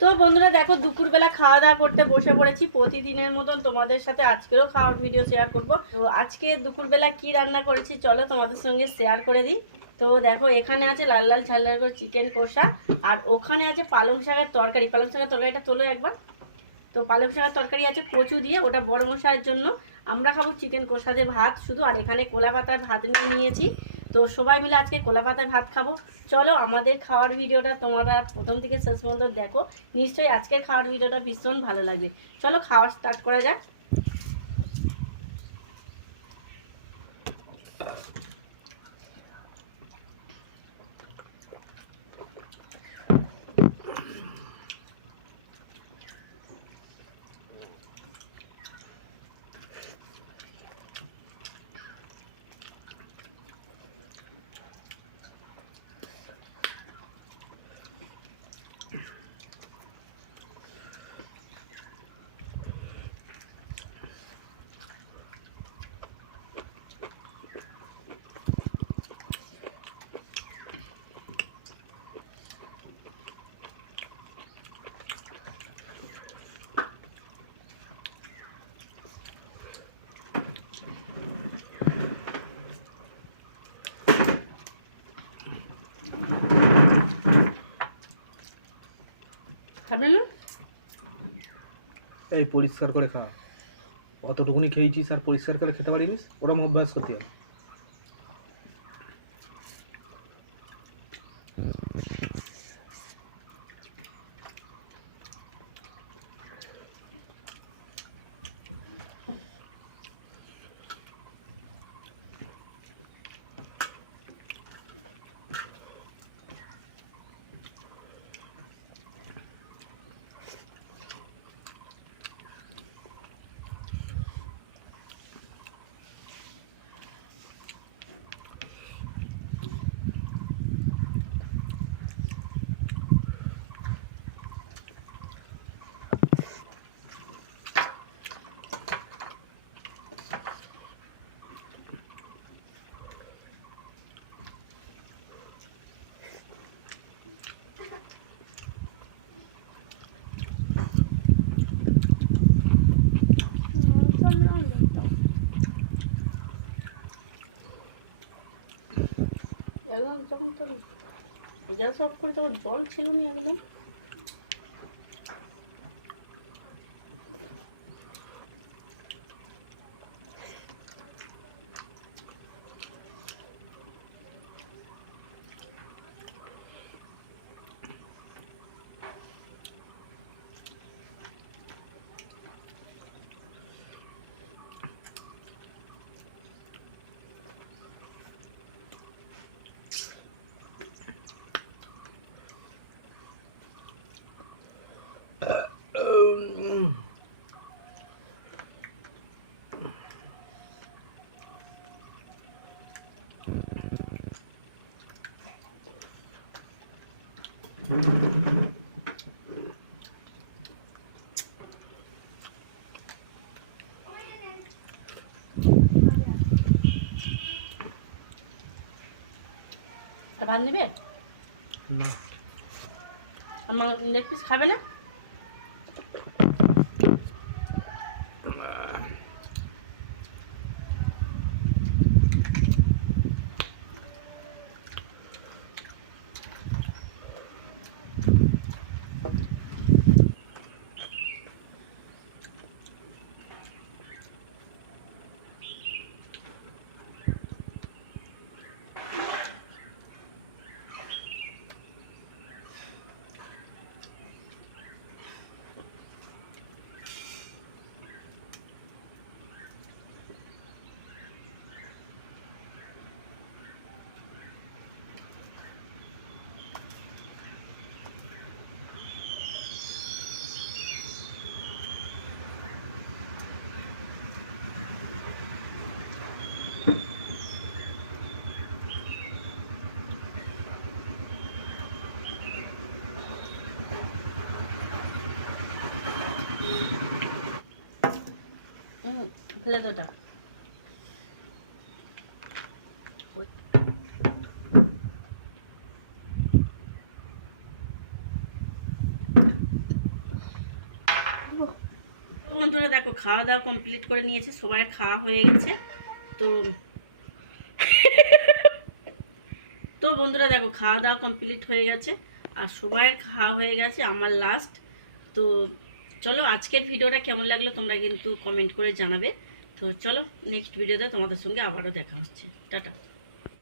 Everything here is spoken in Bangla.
তো বন্ধুরা দেখো, দুপুরবেলা খাওয়া দাওয়া করতে বসে পড়েছি। প্রতিদিনের মতন তোমাদের সাথে আজকেরও খাওয়ার ভিডিও শেয়ার করব। তো আজকে দুপুরবেলা কি রান্না করেছি চলো তোমাদের সঙ্গে শেয়ার করে দিই। তো দেখো, এখানে আছে লাল লাল ঝাল ঝাল করে চিকেন কষা, আর ওখানে আছে পালং শাকের তরকারি। পালং শাকের তরকারিটা তোলো একবার। তো পালং শাকের তরকারি আছে কচু দিয়ে, ওটা বড় মশার জন্য। আমরা খাব চিকেন কষা দিয়ে ভাত শুধু, আর এখানে কোলা পাতায় ভাত নিয়ে নিয়েছি। তো সবাই মিলে আজকে কোলা পাতায় ভাত খাব। চলো আমাদের খাওয়ার ভিডিওটা তোমরা প্রথম থেকে শেষ পর্যন্ত দেখো। নিশ্চয়ই আজকের খাওয়ার ভিডিওটা ভীষণ ভালো লাগবে। চলো খাওয়া স্টার্ট করা যাক। এই পরিষ্কার করে খা। অতটুকুনি খেয়েছিস আর পরিষ্কার করে খেতে পারিনিস? ওরম অভ্যাস করতে হবে। গ্যাস অফ করে তো জল ছিল না একদম আর ভাত নেবে? না। আর লেগ পিস খাবে না? ফেলে দোটা বন্ধুরা দেখো, খাওয়া দাওয়া কমপ্লিট করে নিয়েছে, সবাই খাওয়া হয়ে গেছে। তো তো বন্ধুরা দেখো, খাওয়া দাওয়া কমপ্লিট হয়ে গেছে, আর সবাই খাওয়া হয়ে গেছে, আমার লাস্ট তো চলো, আজকের ভিডিওটা কেমন লাগল তোমরা কিন্তু কমেন্ট করে জানাবে। তো চলো নেক্সট ভিডিওতে তোমাদের সঙ্গে আবারও দেখা হচ্ছে। টাটা।